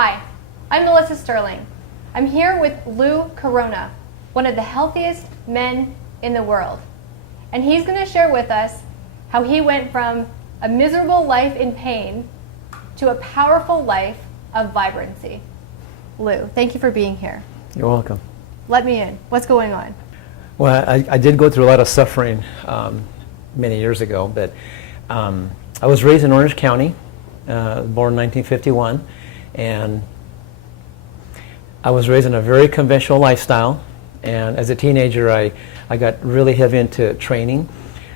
Hi, I'm Melissa Sterling. I'm here with Lou Corona, one of the healthiest men in the world. And he's going to share with us how he went from a miserable life in pain to a powerful life of vibrancy. Lou, thank you for being here. You're welcome. Let me in. What's going on? Well, I did go through a lot of suffering many years ago, but I was raised in Orange County, born in 1951, and I was raised in a very conventional lifestyle. And as a teenager, I got really heavy into training.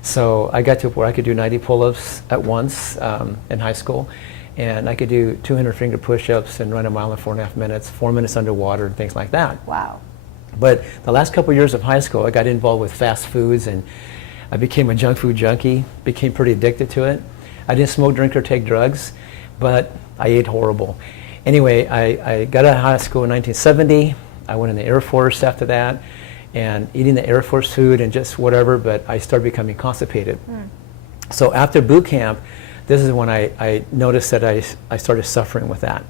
So I got to where I could do 90 pull-ups at once in high school. And I could do 200 finger push-ups and run a mile in 4.5 minutes, 4 minutes underwater, and things like that. Wow. But the last couple of years of high school, I got involved with fast foods, and I became a junk food junkie, became pretty addicted to it. I didn't smoke, drink, or take drugs, but I ate horrible. Anyway, I got out of high school in 1970. I went in the Air Force after that, and eating the Air Force food and just whatever, but I started becoming constipated. So after boot camp, this is when I noticed that I started suffering with that.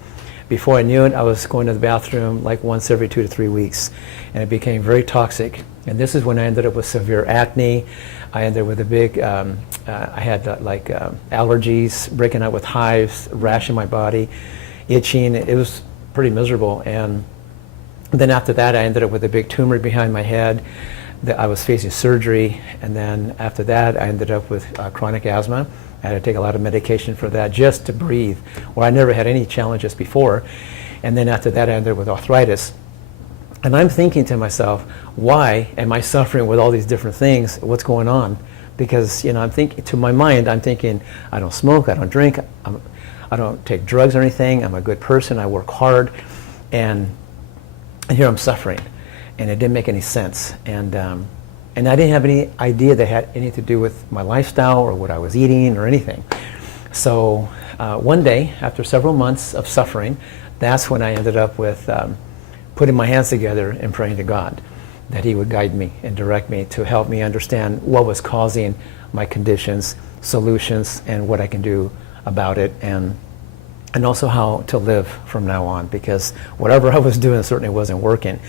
Before I knew it, I was going to the bathroom like once every 2 to 3 weeks, and it became very toxic. And this is when I ended up with severe acne. I ended up with a big, I had allergies, breaking out with hives, rash in my body, itching. It was pretty miserable. And then after that, I ended up with a big tumor behind my head. I was facing surgery, and then after that, I ended up with chronic asthma. I had to take a lot of medication for that just to breathe, where I never had any challenges before. And then after that, I ended up with arthritis. And I'm thinking to myself, why am I suffering with all these different things? What's going on? Because, I'm thinking, to my mind, I'm thinking, I don't smoke, I don't drink, I don't take drugs or anything, I'm a good person, I work hard, and here I'm suffering. And it didn't make any sense. And I didn't have any idea that had anything to do with my lifestyle or what I was eating or anything. So one day, after several months of suffering, that's when I ended up with putting my hands together and praying to God that He would guide me and direct me to help me understand what was causing my conditions, solutions, and what I can do about it, and also how to live from now on, because whatever I was doing certainly wasn't working.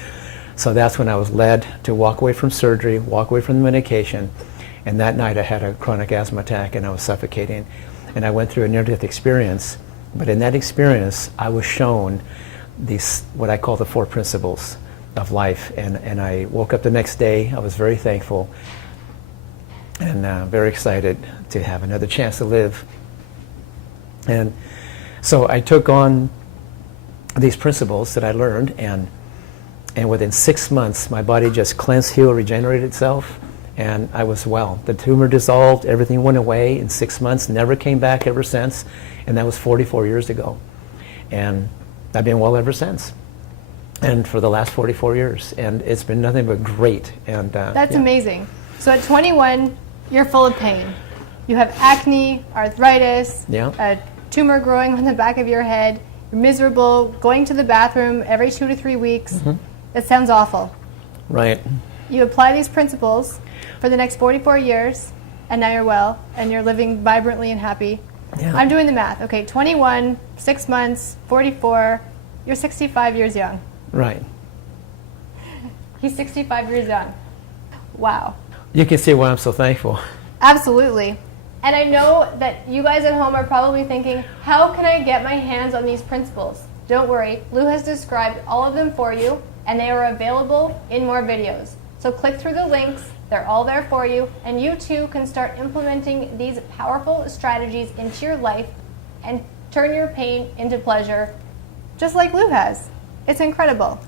So that's when I was led to walk away from surgery, walk away from the medication, and that night I had a chronic asthma attack and I was suffocating. And I went through a near-death experience, but in that experience I was shown these, what I call the 4 principles of life, and I woke up the next day. I was very thankful and very excited to have another chance to live. And so I took on these principles that I learned, and within 6 months, my body just cleansed, healed, regenerated itself, and I was well. The tumor dissolved, everything went away in 6 months, never came back ever since, and that was 44 years ago. And I've been well ever since, and for the last 44 years, and it's been nothing but great. And That's amazing. So at 21, you're full of pain. You have acne, arthritis, a tumor growing on the back of your head, you're miserable, going to the bathroom every 2 to 3 weeks. That sounds awful. Right. You apply these principles for the next 44 years, and now you're well, and you're living vibrantly and happy. Yeah. I'm doing the math. Okay, 21, 6 months, 44, you're 65 years young. Right. He's 65 years young. Wow. You can see why I'm so thankful. Absolutely. And I know that you guys at home are probably thinking, how can I get my hands on these principles? Don't worry, Lou has described all of them for you, and they are available in more videos. So click through the links, they're all there for you, and you too can start implementing these powerful strategies into your life and turn your pain into pleasure, just like Lou has. It's incredible.